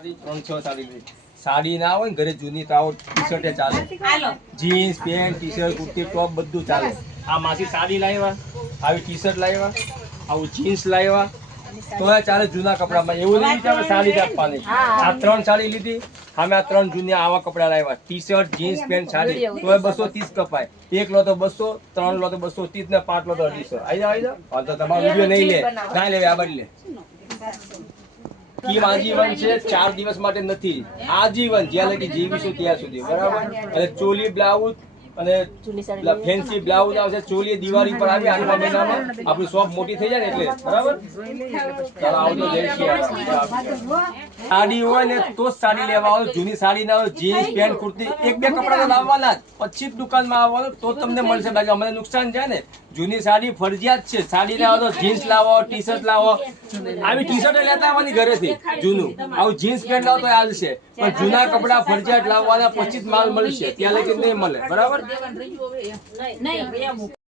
સાડી ના હોય ને ઘરે જૂની તો આવો ટી શર્ટ ચાલે, jeans pant T shirt kurti top બધું ચાલે. આ માસી સાડી લાવ્યા, આવી ટી શર્ટ લાવ્યા, આવું જીન્સ લાવ્યા તો ચાલે જૂના કપડામાં. એવું નહીં કે સાડી જ આપવાની. આ 3 સાડી લીધી, અમે આ 3 જૂની આવા કપડા લાવ્યા, T shirt jeans pant sari તો 230 કપાય. 1 લો તો 200, 3 લો તો 230 ને 5 લો તો 250. આવી જાવ તો તમારો વિડીયો નહીં લે, ના લે આ બદલે. સ્કીમ આજીવન છે, 4 દિવસ માટે નથી, આજીવન જ્યાં લગી જીવીશું ત્યાં સુધી, બરાબર. અને ચોલી બ્લાઉઝ અને ફેન્સી બ્લાઉઝ આવશે. ચોલી દિવાળી પર આવી આગલા મહિનામાં આપણી શોપ મોટી થઈ જાય ને એટલે, બરાબર. ચાલો આવજો, જય શ્રી સાડી હોય ને તો જ સાડી લેવા આવો, જૂની સાડી ના હોય, જીન્સ પેન્ટ કુર્તી 1-2 કપડા લાવવાના જ, પછી જ દુકાનમાં આવવાનું તો તમને મળશે. બાકી અમને નુકસાન છે ને. જૂની સાડી ફરજિયાત છે. સાડી લાવો તો જીન્સ લાવો, ટી શર્ટ લાવો, આવી ટી શર્ટ લેતા આવવાની ઘરેથી જૂનું. આવું જીન્સ પેન્ટ લાવો તો હાલશે, પણ જૂના કપડા ફરજિયાત લાવવાના, પછી જ માલ મળશે, ત્યાં લગી નહીં મળે, બરાબર.